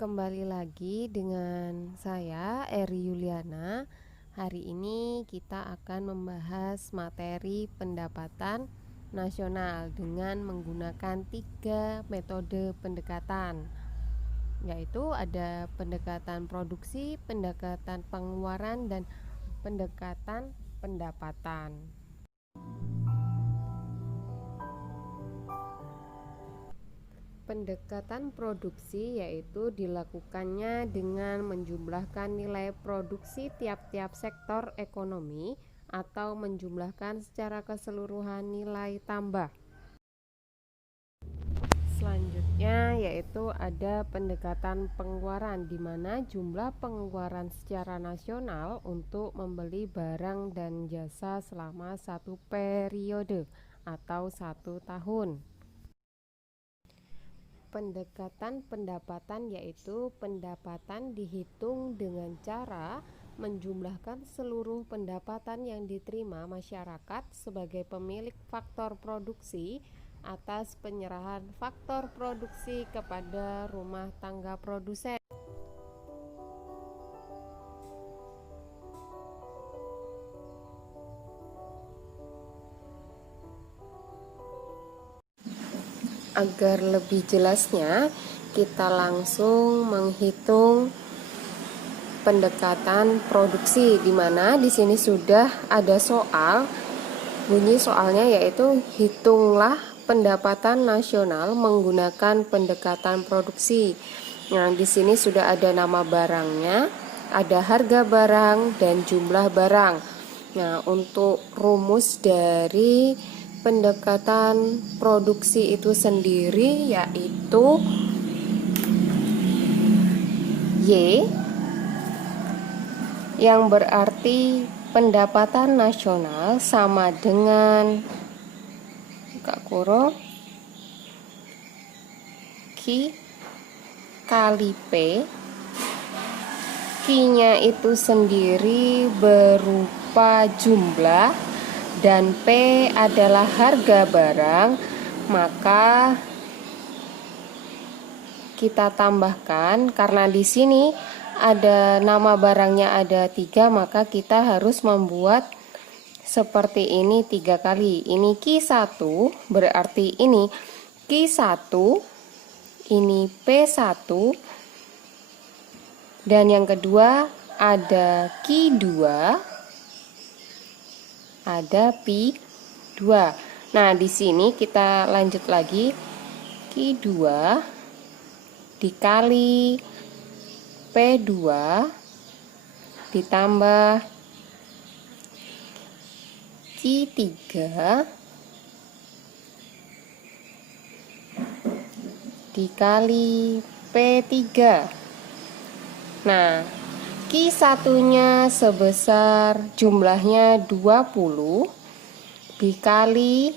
Kembali lagi dengan saya Eri Yuliana. Hari ini kita akan membahas materi pendapatan nasional dengan menggunakan 3 metode pendekatan, yaitu ada pendekatan produksi, pendekatan pengeluaran, dan pendekatan pendapatan. Pendekatan produksi yaitu dilakukannya dengan menjumlahkan nilai produksi tiap-tiap sektor ekonomi atau menjumlahkan secara keseluruhan nilai tambah. Selanjutnya yaitu ada pendekatan pengeluaran, di mana jumlah pengeluaran secara nasional untuk membeli barang dan jasa selama satu periode atau 1 tahun. Pendekatan pendapatan yaitu pendapatan dihitung dengan cara menjumlahkan seluruh pendapatan yang diterima masyarakat sebagai pemilik faktor produksi atas penyerahan faktor produksi kepada rumah tangga produsen. Agar lebih jelasnya, kita langsung menghitung pendekatan produksi, di mana di sini sudah ada soal. Bunyi soalnya yaitu hitunglah pendapatan nasional menggunakan pendekatan produksi. Nah, di sini sudah ada nama barangnya, ada harga barang dan jumlah barang. Nah, untuk rumus dari pendekatan produksi itu sendiri yaitu Y, yang berarti pendapatan nasional sama dengan buka kurung Q kali P. Q-nya itu sendiri berupa jumlah dan P adalah harga barang, maka kita tambahkan karena di sini ada nama barangnya ada 3, maka kita harus membuat seperti ini 3 kali. Ini Q1 berarti ini Q1, ini P1, dan yang kedua ada Q2, ada P2. Nah, di sini kita lanjut lagi. Q2 dikali P2 ditambah Q3 dikali P3. Nah, Q1-nya sebesar jumlahnya 20 dikali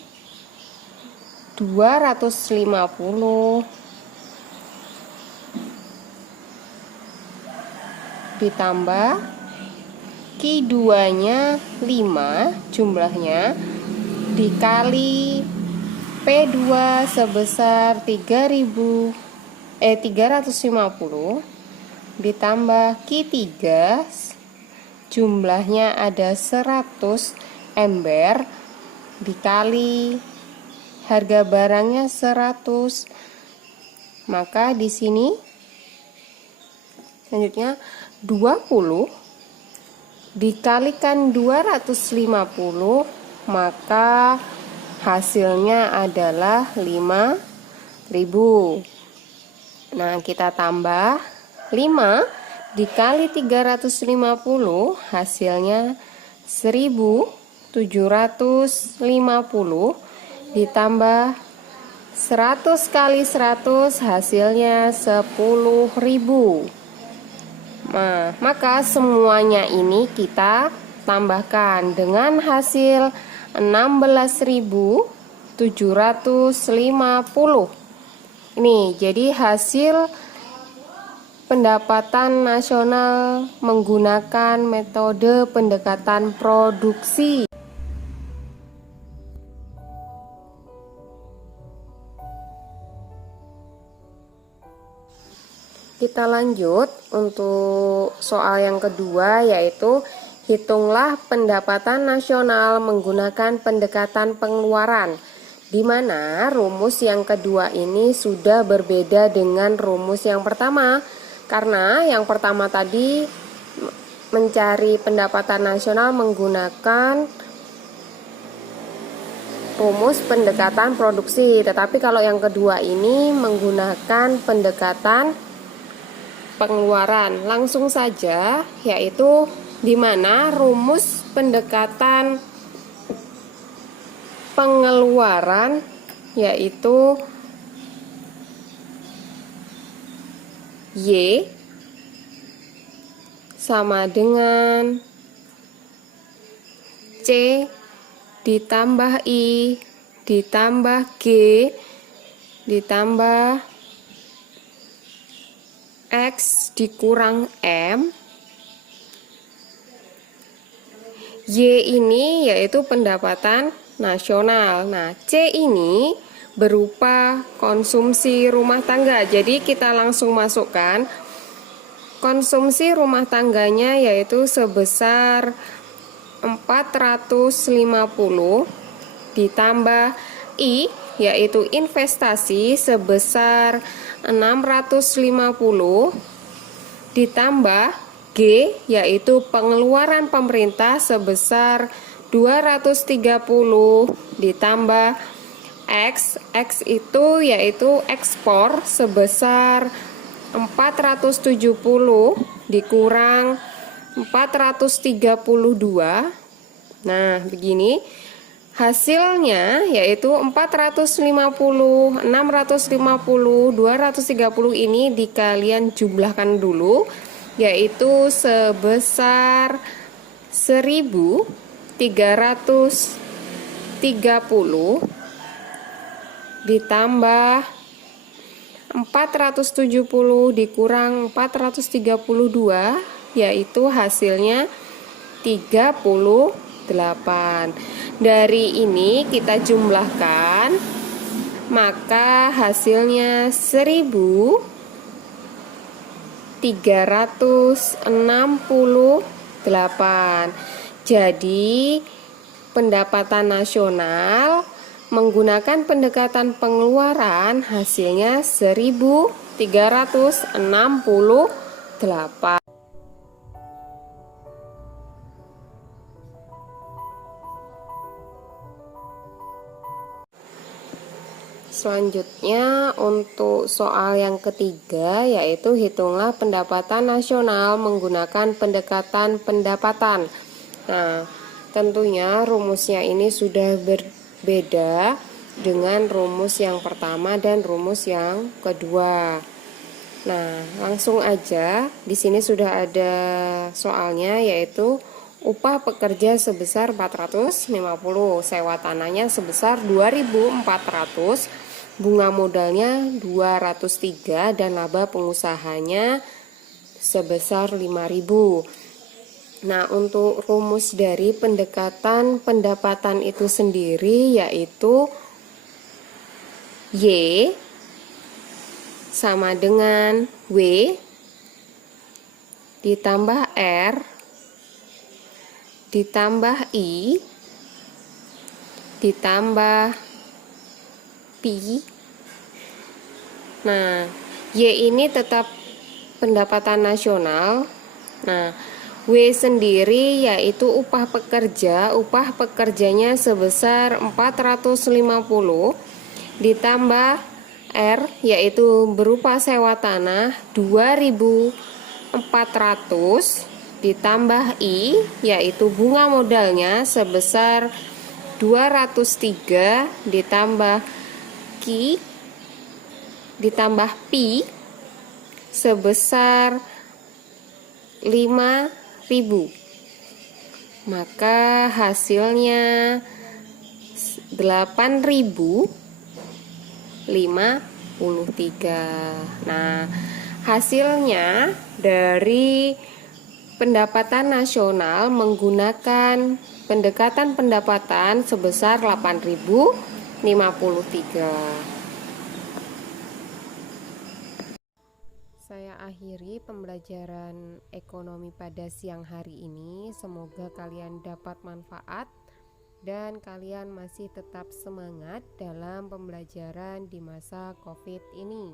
250 ditambah Q2-nya 5 jumlahnya dikali P2 sebesar 350 ditambah Q3 jumlahnya ada 100 ember dikali harga barangnya 100. Maka di sini selanjutnya 20 dikalikan 250, maka hasilnya adalah 5.000. Nah, kita tambah 5 dikali 350, hasilnya 1.750 ditambah 100 kali 100, hasilnya 10.000. Nah, maka semuanya ini kita tambahkan dengan hasil 16.750. Ini jadi hasil pendapatan nasional menggunakan metode pendekatan produksi. Kita lanjut untuk soal yang kedua, yaitu hitunglah pendapatan nasional menggunakan pendekatan pengeluaran, di mana rumus yang kedua ini sudah berbeda dengan rumus yang pertama. Karena yang pertama tadi mencari pendapatan nasional menggunakan rumus pendekatan produksi, tetapi kalau yang kedua ini menggunakan pendekatan pengeluaran. Langsung saja, yaitu di mana rumus pendekatan pengeluaran yaitu Y sama dengan C ditambah I ditambah G ditambah X dikurang M. Y ini yaitu pendapatan nasional. Nah, C ini berupa konsumsi rumah tangga. Jadi kita langsung masukkan konsumsi rumah tangganya yaitu sebesar 450 ditambah I yaitu investasi sebesar 650 ditambah G yaitu pengeluaran pemerintah sebesar 230 ditambah X itu yaitu ekspor sebesar 470 dikurang 432. Nah, begini hasilnya yaitu 450, 650, 230 ini dikalian jumlahkan dulu, yaitu sebesar 1330 ditambah 470 dikurang 432, yaitu hasilnya 38. Dari ini kita jumlahkan, maka hasilnya 1368. Jadi pendapatan nasional menggunakan pendekatan pengeluaran hasilnya 1368. Selanjutnya untuk soal yang ketiga, yaitu hitunglah pendapatan nasional menggunakan pendekatan pendapatan. Nah, tentunya rumusnya ini sudah berbeda dengan rumus yang pertama dan rumus yang kedua. Nah, langsung aja di sini sudah ada soalnya, yaitu upah pekerja sebesar 450, sewa tanahnya sebesar 2.400, bunga modalnya 203 dan laba pengusahanya sebesar 5.000. Nah, untuk rumus dari pendekatan pendapatan itu sendiri yaitu Y sama dengan W ditambah R ditambah I ditambah P. Nah, Y ini tetap pendapatan nasional. Nah, W sendiri yaitu upah pekerja. Upah pekerjanya sebesar 450 ditambah R yaitu berupa sewa tanah 2.400 ditambah I yaitu bunga modalnya sebesar 203 ditambah Q ditambah P sebesar 5.000. Maka hasilnya 8.053. Nah, hasilnya dari pendapatan nasional menggunakan pendekatan pendapatan sebesar 8.053. Saya saya akhiri pembelajaran ekonomi pada siang hari ini. Semoga kalian dapat manfaat dan kalian masih tetap semangat dalam pembelajaran di masa COVID ini.